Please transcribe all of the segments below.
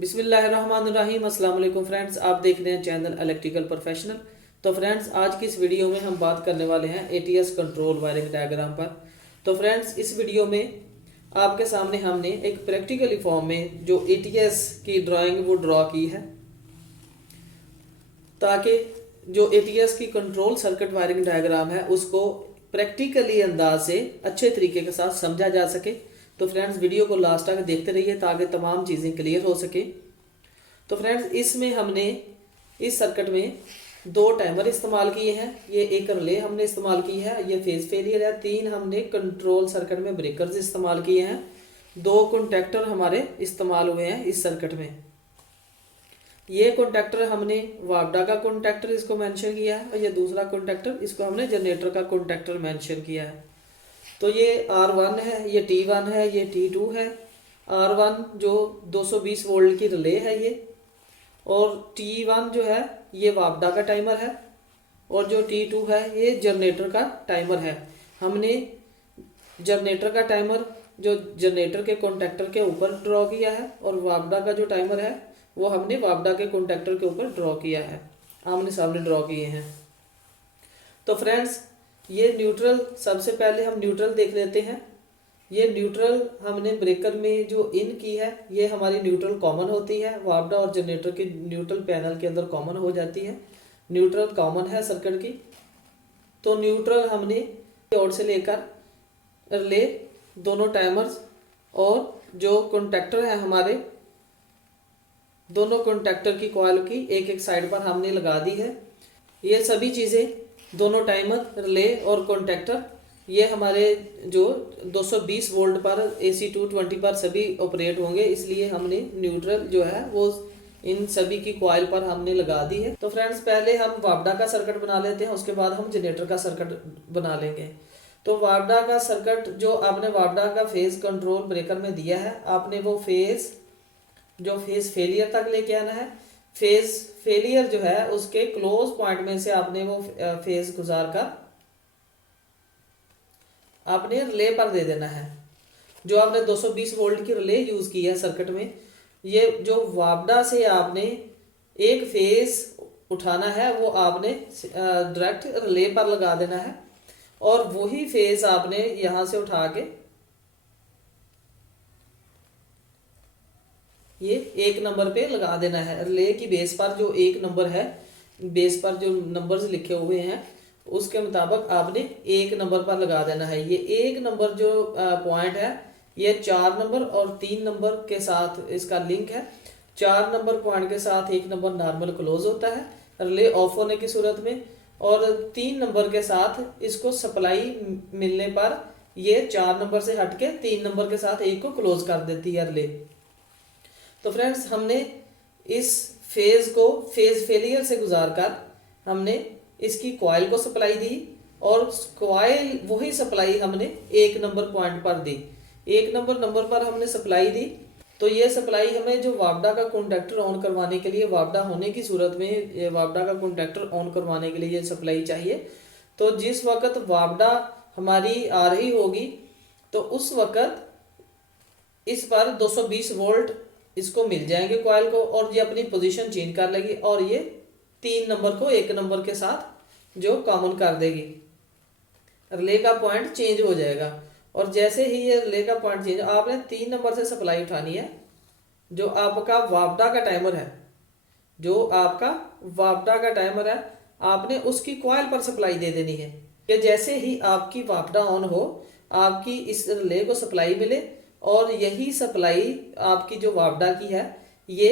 बिस्मिल्लाहिर्रहमानिर्रहीम। अस्सलाम वालेकुम फ्रेंड्स, आप देख रहे हैं चैनल इलेक्ट्रिकल प्रोफेशनल। तो फ्रेंड्स, आज की इस वीडियो में हम बात करने वाले हैं एटीएस कंट्रोल वायरिंग डायग्राम पर। तो फ्रेंड्स, इस वीडियो में आपके सामने हमने एक प्रैक्टिकली फॉर्म में जो एटीएस की ड्राइंग वो ड्रॉ की है, ताकि जो एटीएस की कंट्रोल सर्किट वायरिंग डायग्राम है उसको प्रैक्टिकली अंदाज से अच्छे तरीके के साथ समझा जा सके। तो फ्रेंड्स, वीडियो को लास्ट तक देखते रहिए ताकि तमाम चीज़ें क्लियर हो सके। तो फ्रेंड्स, इसमें हमने इस सर्किट में दो टाइमर इस्तेमाल किए हैं, ये एक रिले हमने इस्तेमाल की है, ये फेज फेलियर है। तीन हमने कंट्रोल सर्किट में ब्रेकर्स इस्तेमाल किए हैं। दो कॉन्टैक्टर हमारे इस्तेमाल हुए हैं इस सर्किट में। ये कॉन्टैक्टर हमने वापडा का कॉन्टैक्टर इसको मेंशन किया है, और ये दूसरा कॉन्टैक्टर इसको हमने जनरेटर का कॉन्टैक्टर मेंशन किया है। तो ये R1 है, ये T1 है, ये T2 है। R1 जो 220 वोल्ट की रिले है ये, और T1 जो है ये वापडा का टाइमर है, और जो T2 है ये जनरेटर का टाइमर है। हमने जनरेटर का टाइमर जो जनरेटर के कॉन्टैक्टर के ऊपर ड्रॉ किया है, और वापडा का जो टाइमर है वो हमने वापडा के कॉन्टैक्टर के ऊपर ड्रॉ किया है, आमने सामने ड्रॉ किए हैं। तो फ्रेंड्स, ये न्यूट्रल, सबसे पहले हम न्यूट्रल देख लेते हैं। ये न्यूट्रल हमने ब्रेकर में जो इन की है, ये हमारी न्यूट्रल कॉमन होती है, वापडा और जनरेटर की न्यूट्रल पैनल के अंदर कॉमन हो जाती है। न्यूट्रल कॉमन है सर्किट की। तो न्यूट्रल हमने और से लेकर रिले, दोनों टाइमर्स और जो कॉन्टैक्टर है हमारे, दोनों कॉन्टैक्टर की कॉइल की एक एक साइड पर हमने लगा दी है। ये सभी चीज़ें, दोनों टाइमर, रिले और कॉन्टैक्टर, ये हमारे जो 220 वोल्ट पर AC 220 पर सभी ऑपरेट होंगे, इसलिए हमने न्यूट्रल जो है वो इन सभी की कॉइल पर हमने लगा दी है। तो फ्रेंड्स, पहले हम वापडा का सर्किट बना लेते हैं, उसके बाद हम जनरेटर का सर्किट बना लेंगे। तो वापडा का सर्किट जो आपने वापडा का फेज कंट्रोल ब्रेकर में दिया है, आपने वो फेज जो फेज फेलियर तक लेके आना है। फेज फेलियर जो है उसके क्लोज पॉइंट में से आपने वो फेज गुजार कर आपने रिले पर दे देना है। जो आपने 220 वोल्ट की रिले यूज की है सर्किट में, ये जो वापडा से आपने एक फेज उठाना है वो आपने डायरेक्ट रिले पर लगा देना है, और वही फेज आपने यहां से उठा के ये एक नंबर पे लगा देना है। रिले की बेस पर जो एक नंबर है, बेस पर जो नंबर्स लिखे हुए हैं उसके मुताबिक आपने एक नंबर पर लगा देना है। ये एक नंबर जो पॉइंट है, ये 4 नंबर और 3 नंबर के साथ इसका लिंक है। 4 नंबर पॉइंट के साथ एक नंबर नॉर्मल क्लोज होता है रिले ऑफ होने की सूरत में, और 3 नंबर के साथ इसको सप्लाई मिलने पर ये 4 नंबर से हटके 3 नंबर के साथ एक को क्लोज कर देती है रिले। तो फ्रेंड्स, हमने इस फेज को फेज फेलियर से गुजार कर हमने इसकी कॉइल को सप्लाई दी, और कॉइल वही सप्लाई हमने एक नंबर पॉइंट पर दी। एक नंबर पर हमने सप्लाई दी। तो ये सप्लाई हमें जो वापडा का कॉन्टैक्टर ऑन करवाने के लिए, वापडा होने की सूरत में ये वापडा का कॉन्टैक्टर ऑन करवाने के लिए ये सप्लाई चाहिए। तो जिस वक्त वापडा हमारी आ रही होगी तो उस वक्त इस पर 220 वोल्ट इसको मिल जाएंगे कॉइल को, और ये अपनी पोजीशन चेंज कर लेगी, और ये 3 नंबर को एक नंबर के साथ जो कॉमन कर देगी। रिले का पॉइंट चेंज हो जाएगा, और जैसे ही ये रिले का पॉइंट चेंज, आपने 3 नंबर से सप्लाई उठानी है। जो आपका वापडा का टाइमर है, जो आपका वापडा का टाइमर है, आपने उसकी कॉइल पर सप्लाई दे देनी है कि जैसे ही आपकी वापडा ऑन हो, आपकी इस रिले को सप्लाई मिले, और यही सप्लाई आपकी जो वापडा की है, ये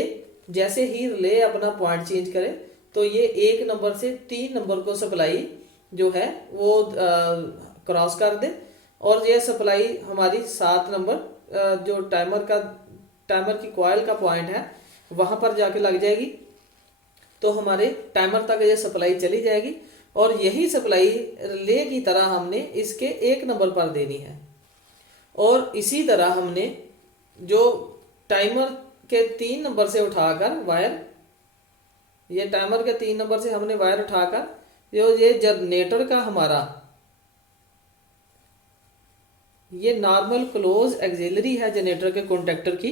जैसे ही रिले अपना पॉइंट चेंज करे तो ये एक नंबर से 3 नंबर को सप्लाई जो है वो क्रॉस कर दे, और ये सप्लाई हमारी 7 नंबर जो टाइमर की कॉइल का पॉइंट है वहां पर जाके लग जाएगी। तो हमारे टाइमर तक ये सप्लाई चली जाएगी, और यही सप्लाई रिले की तरह हमने इसके एक नंबर पर देनी है। और इसी तरह हमने जो टाइमर के 3 नंबर से उठाकर वायर, ये टाइमर के 3 नंबर से हमने वायर उठाकर जो ये जनरेटर का हमारा ये नॉर्मल क्लोज एक्सिलरी है जनरेटर के कॉन्टैक्टर की,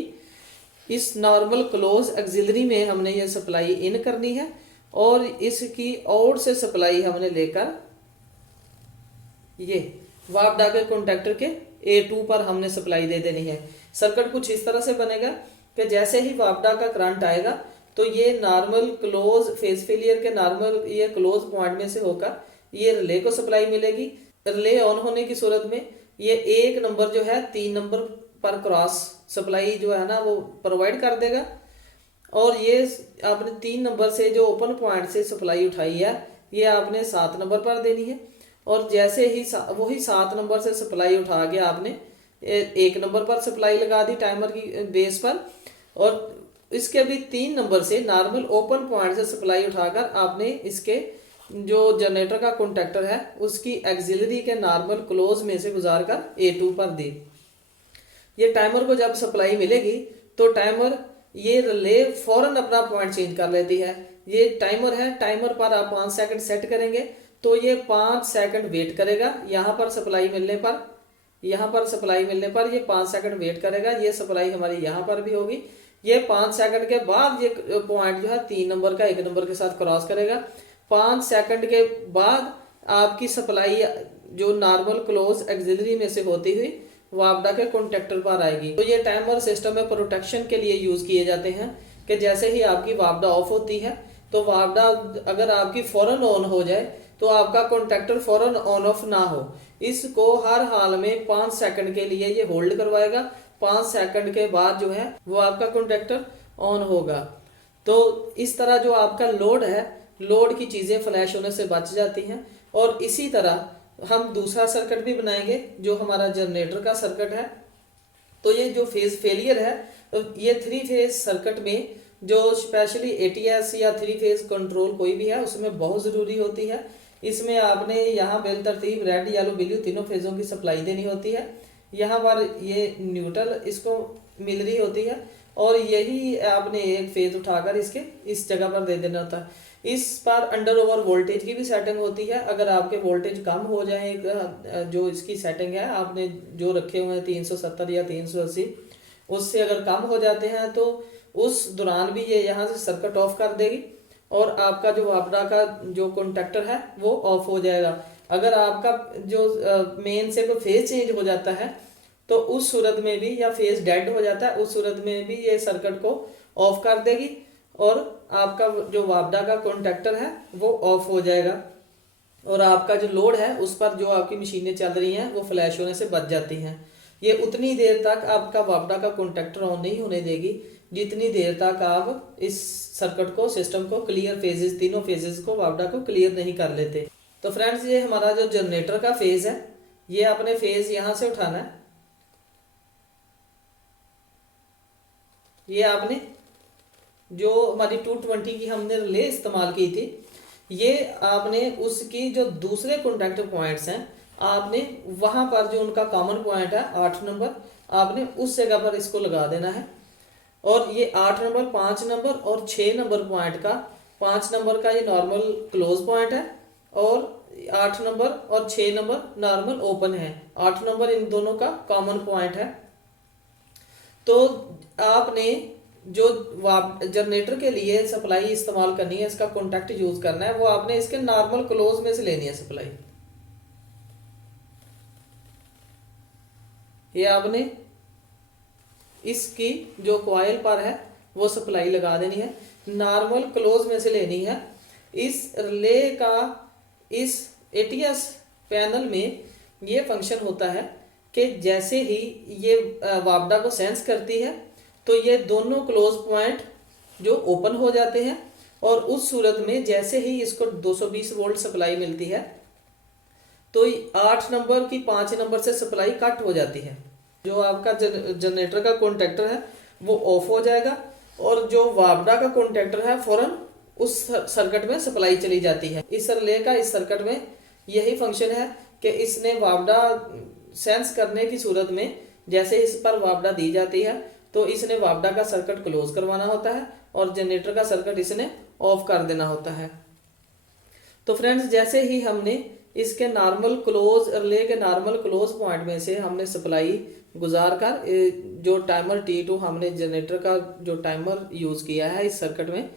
इस नॉर्मल क्लोज एक्सिलरी में हमने ये सप्लाई इन करनी है और इसकी आउट से सप्लाई हमने लेकर ये वापडा के कॉन्टेक्टर के A2 पर हमने सप्लाई दे देनी है। सर्किट कुछ इस तरह से बनेगा कि जैसे ही वापडा का करंट आएगा तो ये नॉर्मल क्लोज फेज फेलियर के नॉर्मल ये क्लोज पॉइंट में से होकर ये रिले को सप्लाई मिलेगी। रिले ऑन होने की सूरत में ये एक नंबर जो है 3 नंबर पर क्रॉस सप्लाई जो है ना वो प्रोवाइड कर देगा और ये आपने 3 नंबर से जो ओपन पॉइंट से सप्लाई उठाई है ये आपने 7 नंबर पर देनी है और जैसे ही वही 7 नंबर से सप्लाई उठा के आपने 1 नंबर पर सप्लाई लगा दी टाइमर की बेस पर और इसके भी 3 नंबर से नॉर्मल ओपन पॉइंट से सप्लाई उठाकर आपने इसके जो जनरेटर का कॉन्टेक्टर है उसकी एक्सिलरी के नॉर्मल क्लोज में से गुजार कर A2 पर दी। ये टाइमर को जब सप्लाई मिलेगी तो टाइमर ये रिले फौरन अपना पॉइंट चेंज कर लेती है। ये टाइमर है, टाइमर पर आप 5 सेकंड सेट करेंगे तो ये 5 सेकंड वेट करेगा। यहाँ पर सप्लाई मिलने पर ये 5 सेकंड वेट करेगा। ये सप्लाई हमारी यहाँ पर भी होगी। ये 5 सेकंड के बाद ये पॉइंट जो है 3 नंबर का 1 नंबर के साथ क्रॉस करेगा। 5 सेकंड के बाद आपकी सप्लाई जो नॉर्मल क्लोज एक्सिलरी में से होती हुई वापडा के कॉन्टेक्टर पर आएगी। तो ये टाइमर सिस्टम में प्रोटेक्शन के लिए यूज किए जाते हैं कि जैसे ही आपकी वापडा ऑफ होती है तो वापडा अगर आपकी फौरन ऑन हो जाए तो आपका कॉन्टेक्टर फौरन ऑन ऑफ ना हो। इसको हर हाल में 5 सेकंड के लिए ये होल्ड करवाएगा। 5 सेकंड के बाद जो है वो आपका कॉन्टेक्टर ऑन होगा। तो इस तरह जो आपका लोड है, लोड की चीजें फ्लैश होने से बच जाती हैं। और इसी तरह हम दूसरा सर्किट भी बनाएंगे जो हमारा जनरेटर का सर्किट है। तो ये जो फेज फेलियर है तो ये 3 फेज सर्किट में जो स्पेशली ATS या 3 फेज कंट्रोल कोई भी है उसमें बहुत जरूरी होती है। इसमें आपने यहाँ बेलतरतीब रेड येलो ब्लू तीनों फेजों की सप्लाई देनी होती है। यहाँ पर ये न्यूट्रल इसको मिल रही होती है और यही आपने एक फेज उठाकर इसके इस जगह पर दे देना होता है। इस पर अंडर ओवर वोल्टेज की भी सेटिंग होती है। अगर आपके वोल्टेज कम हो जाए, जो इसकी सेटिंग है आपने जो रखे हुए हैं 370 या 380 उससे अगर कम हो जाते हैं तो उस दौरान भी ये यहाँ से सर्किट ऑफ कर देगी और आपका जो वापडा का जो कॉन्टेक्टर है वो ऑफ हो जाएगा। अगर आपका जो मेन से कोई फेज चेंज हो जाता है तो उस सूरत में भी, या फेज डेड हो जाता है उस सूरत में भी ये सर्किट को ऑफ कर देगी और आपका जो वापडा का कॉन्टेक्टर है वो ऑफ हो जाएगा और आपका जो लोड है उस पर जो आपकी मशीनें चल रही हैं वो फ्लैश होने से बच जाती हैं। ये उतनी देर तक आपका वापडा का कॉन्टेक्टर ऑन नहीं होने देगी जितनी देर तक आप इस सर्किट को, सिस्टम को क्लियर फेजेस, तीनों फेजेस को वापडा को क्लियर नहीं कर लेते। तो फ्रेंड्स ये हमारा जो जनरेटर का फेज है ये आपने फेज यहाँ से उठाना है। ये आपने जो हमारी 220 की हमने रिले इस्तेमाल की थी ये आपने उसकी जो दूसरे कॉन्टेक्ट पॉइंट्स हैं आपने वहां पर जो उनका कॉमन पॉइंट है 8 नंबर आपने उस जगह पर इसको लगा देना है। और ये 8 नंबर, 5 नंबर और 6 नंबर पॉइंट का, 5 नंबर का ये नॉर्मल क्लोज पॉइंट है और 8 नंबर और 6 नंबर नॉर्मल ओपन है। 8 नंबर इन दोनों का कॉमन पॉइंट है। तो आपने जो जनरेटर के लिए सप्लाई इस्तेमाल करनी है, इसका कॉन्टेक्ट यूज करना है, वो आपने इसके नॉर्मल क्लोज में से लेनी है सप्लाई। ये आपने इसकी जो कॉइल पर है वो सप्लाई लगा देनी है, नॉर्मल क्लोज में से लेनी है। इस रिले का इस ATS पैनल में ये फंक्शन होता है कि जैसे ही ये वापडा को सेंस करती है तो ये दोनों क्लोज पॉइंट जो ओपन हो जाते हैं और उस सूरत में जैसे ही इसको 220 वोल्ट सप्लाई मिलती है तो 8 नंबर की 5 नंबर से सप्लाई कट हो जाती है। जो आपका जनरेटर का कॉन्टेक्टर है वो ऑफ हो जाएगा और जो वापडा का कॉन्टेक्टर है फौरन उस सर्किट में सप्लाई चली जाती है। इस रिले का इस सर्किट में यही फंक्शन है कि इसने वापडा सेंस करने की सूरत में जैसे इस पर वापडा दी जाती है तो इसने वापडा का सर्किट क्लोज करवाना होता है और जनरेटर का सर्किट इसने ऑफ कर देना होता है। तो फ्रेंड्स जैसे ही हमने इसके नॉर्मल क्लोज रिले के नॉर्मल क्लोज पॉइंट में से हमने सप्लाई गुजार कर जो टाइमर T2 हमने जनरेटर का जो टाइमर यूज़ किया है इस सर्किट में,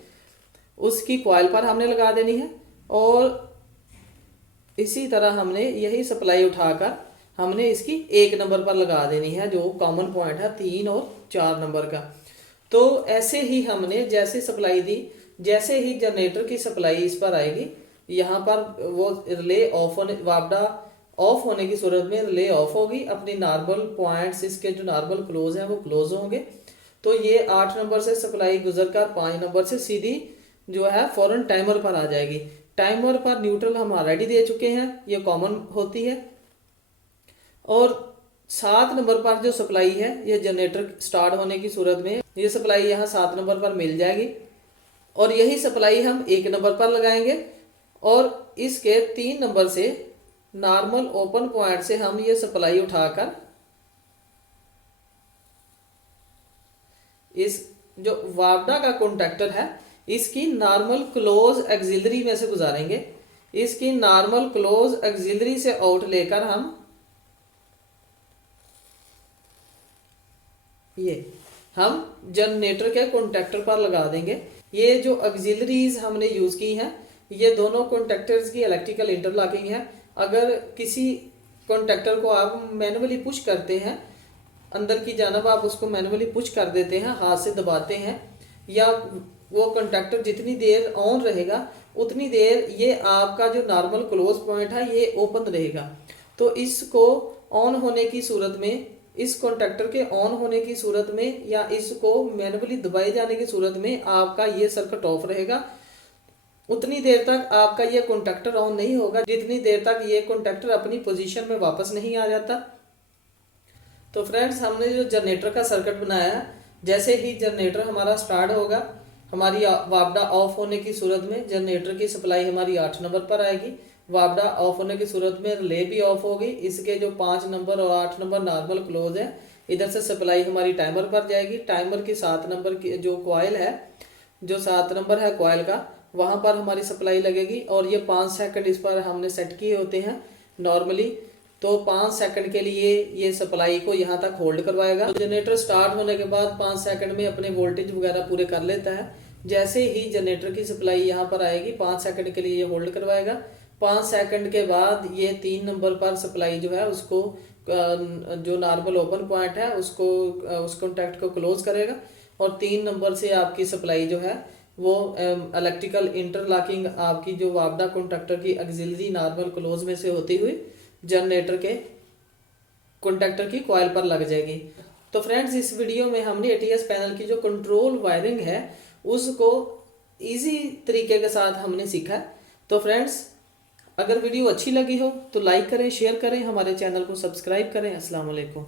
उसकी कॉइल पर हमने लगा देनी है। और इसी तरह हमने यही सप्लाई उठाकर हमने इसकी 1 नंबर पर लगा देनी है, जो कॉमन पॉइंट है 3 और 4 नंबर का। तो ऐसे ही हमने जैसे सप्लाई दी, जैसे ही जनरेटर की सप्लाई इस पर आएगी, यहाँ पर वो रिले ऑफ होने, वापडा ऑफ होने की सूरत में रिले ऑफ होगी, अपनी नॉर्मल पॉइंट्स इसके जो नॉर्मल क्लोज हैं वो क्लोज होंगे। तो ये 8 नंबर से सप्लाई गुजर कर 5 नंबर से सीधी जो है फौरन टाइमर पर आ जाएगी। टाइमर पर न्यूट्रल हम ऑलरेडी दे चुके हैं, ये कॉमन होती है। और 7 नंबर पर जो सप्लाई है ये जनरेटर स्टार्ट होने की सूरत में ये सप्लाई यहाँ 7 नंबर पर मिल जाएगी, और यही सप्लाई हम 1 नंबर पर लगाएंगे। और इसके 3 नंबर से नॉर्मल ओपन पॉइंट से हम ये सप्लाई उठाकर इस जो वापडा का कॉन्टैक्टर है इसकी नॉर्मल क्लोज एक्सिलरी में से गुजारेंगे। इसकी नॉर्मल क्लोज एक्सिलरी से आउट लेकर हम जनरेटर के कॉन्टैक्टर पर लगा देंगे। ये जो एक्सिलरीज हमने यूज की हैं ये दोनों कॉन्टैक्टर्स की इलेक्ट्रिकल इंटरलॉकिंग है। अगर किसी कॉन्टैक्टर को आप मैनुअली पुश करते हैं, अंदर की जानब आप उसको मैनुअली पुश कर देते हैं, हाथ से दबाते हैं, या वो कॉन्टैक्टर जितनी देर ऑन रहेगा उतनी देर ये आपका जो नॉर्मल क्लोज पॉइंट है ये ओपन रहेगा। तो इसको ऑन होने की सूरत में, इस कॉन्टैक्टर के ऑन होने की सूरत में या इसको मैनुअली दबाए जाने की सूरत में आपका ये सर्किट ऑफ रहेगा। उतनी देर तक आपका ये कॉन्टैक्टर ऑन नहीं होगा जितनी देर तक ये कॉन्टैक्टर अपनी पोजीशन में वापस नहीं आ जाता। तो फ्रेंड्स, हमने जो जनरेटर का सर्किट बनाया है, जैसे ही जनरेटर हमारा स्टार्ट होगा, हमारी वापडा ऑफ होने की सूरत में जनरेटर की सप्लाई हमारी 8 नंबर पर आएगी। वापडा ऑफ होने की सूरत में रिले भी ऑफ होगी। इसके जो 5 नंबर और 8 नंबर नॉर्मल क्लोज है, इधर से सप्लाई हमारी टाइमर पर जाएगी। टाइमर की 7 नंबर की जो कॉइल है, जो 7 नंबर है कॉइल का, वहां पर हमारी सप्लाई लगेगी। और ये 5 सेकंड इस पर हमने सेट किए होते हैं नॉर्मली, तो 5 सेकंड के लिए ये सप्लाई को यहाँ तक होल्ड करवाएगा। तो जनरेटर स्टार्ट होने के बाद 5 सेकंड में अपने वोल्टेज वगैरह पूरे कर लेता है। जैसे ही जनरेटर की सप्लाई यहाँ पर आएगी 5 सेकंड के लिए ये होल्ड करवाएगा। 5 सेकंड के बाद ये 3 नंबर पर सप्लाई जो है उसको जो नॉर्मल ओपन पॉइंट है उसको उस कॉन्टैक्ट को क्लोज करेगा। और 3 नंबर से आपकी सप्लाई जो है वो इलेक्ट्रिकल इंटरलॉकिंग आपकी जो वापडा कॉन्टैक्टर की ऑक्सिलरी नॉर्मल क्लोज में से होती हुई जनरेटर के कॉन्टैक्टर की कॉइल पर लग जाएगी। तो फ्रेंड्स, इस वीडियो में हमने ATS पैनल की जो कंट्रोल वायरिंग है उसको इजी तरीके के साथ हमने सीखा। तो फ्रेंड्स, अगर वीडियो अच्छी लगी हो तो लाइक करें, शेयर करें, हमारे चैनल को सब्सक्राइब करें। अस्सलाम वालेकुम।